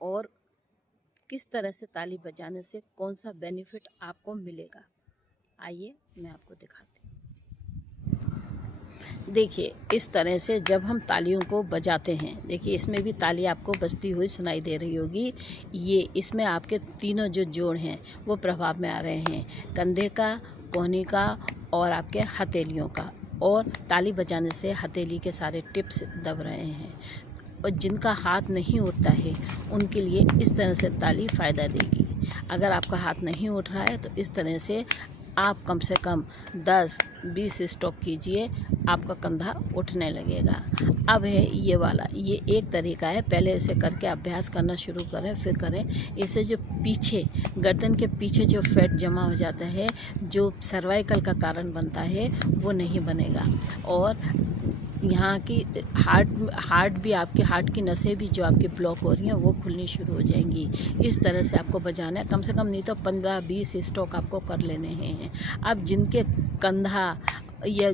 और किस तरह से ताली बजाने से कौन सा बेनिफिट आपको मिलेगा, आइए मैं आपको दिखाती हूँ। देखिए, इस तरह से जब हम तालियों को बजाते हैं, देखिए इसमें भी ताली आपको बजती हुई सुनाई दे रही होगी। ये इसमें आपके तीनों जो जोड़ हैं वो प्रभाव में आ रहे हैं, कंधे का, कोहनी का और आपके हथेलियों का। और ताली बजाने से हथेली के सारे टिप्स दब रहे हैं। और जिनका हाथ नहीं उठता है उनके लिए इस तरह से ताली फ़ायदा देगी। अगर आपका हाथ नहीं उठ रहा है तो इस तरह से आप कम से कम 10-20 स्ट्रोक कीजिए, आपका कंधा उठने लगेगा। अब है ये वाला, ये एक तरीका है। पहले इसे करके अभ्यास करना शुरू करें, फिर करें। इससे जो पीछे गर्दन के पीछे जो फैट जमा हो जाता है, जो सर्वाइकल का कारण बनता है, वो नहीं बनेगा। और यहाँ की हार्ट भी, आपके हार्ट की नसें भी जो आपकी ब्लॉक हो रही हैं वो खुलनी शुरू हो जाएंगी। इस तरह से आपको बजाना है, कम से कम नहीं तो 15-20 स्ट्रोक आपको कर लेने हैं। अब जिनके कंधा या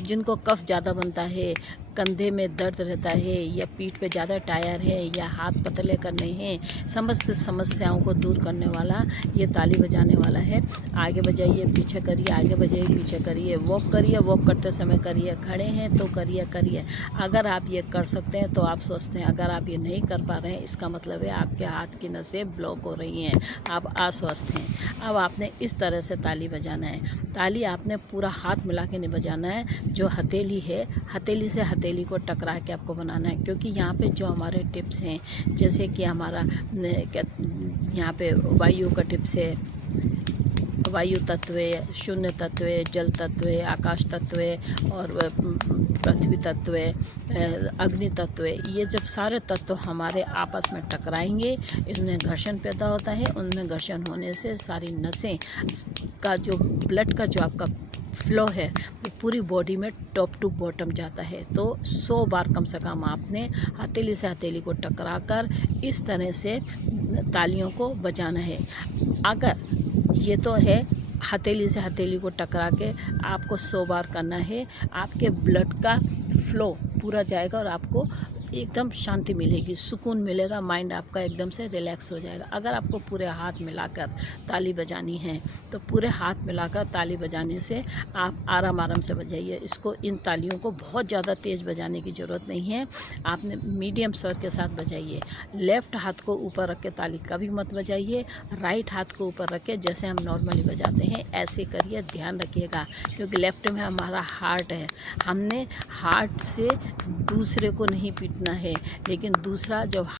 जिनको कफ ज़्यादा बनता है, कंधे में दर्द रहता है, या पीठ पे ज़्यादा टायर है, या हाथ पतले करने हैं, समस्त समस्याओं को दूर करने वाला ये ताली बजाने वाला है। आगे बजाइए, पीछे करिए, आगे बजाइए, पीछे करिए, वॉक करिए, वॉक करते समय करिए, खड़े हैं तो करिए। अगर आप ये कर सकते हैं तो आप स्वस्थ हैं। अगर आप ये नहीं कर पा रहे हैं, इसका मतलब है आपके हाथ की नसें ब्लॉक हो रही हैं, आप अस्वस्थ हैं। अब आपने इस तरह से ताली बजाना है। ताली आपने पूरा हाथ मिला के नहीं बजाना है। जो हथेली है, हथेली से हथेली को टकरा के आपको बनाना है, क्योंकि यहाँ पे जो हमारे टिप्स हैं, जैसे कि हमारा यहाँ पे वायु का टिप्स है, वायु तत्व, शून्य तत्व, जल तत्व, आकाश तत्व और पृथ्वी तत्व, अग्नि तत्व, ये जब सारे तत्व हमारे आपस में टकराएंगे, इसमें घर्षण पैदा होता है। उनमें घर्षण होने से सारी नसें का जो ब्लड का जो आपका फ्लो है वो पूरी बॉडी में टॉप टू बॉटम जाता है। तो 100 बार कम से कम आपने हथेली से हथेली को टकराकर इस तरह से तालियों को बजाना है। अगर ये तो है हथेली से हथेली को टकरा के आपको 100 बार करना है, आपके ब्लड का फ्लो पूरा जाएगा और आपको एकदम शांति मिलेगी, सुकून मिलेगा, माइंड आपका एकदम से रिलैक्स हो जाएगा। अगर आपको पूरे हाथ मिलाकर ताली बजानी है तो पूरे हाथ मिलाकर ताली बजाने से आप आराम से बजाइए इसको। इन तालियों को बहुत ज़्यादा तेज़ बजाने की ज़रूरत नहीं है, आपने मीडियम स्वर के साथ बजाइए। लेफ़्ट हाथ को ऊपर रख के ताली कभी मत बजाइए, राइट हाथ को ऊपर रख के जैसे हम नॉर्मली बजाते हैं ऐसे करिए। ध्यान रखिएगा, क्योंकि लेफ़्ट में हमारा हार्ट है, हमने हार्ट से दूसरे को नहीं पीटना है, लेकिन दूसरा जब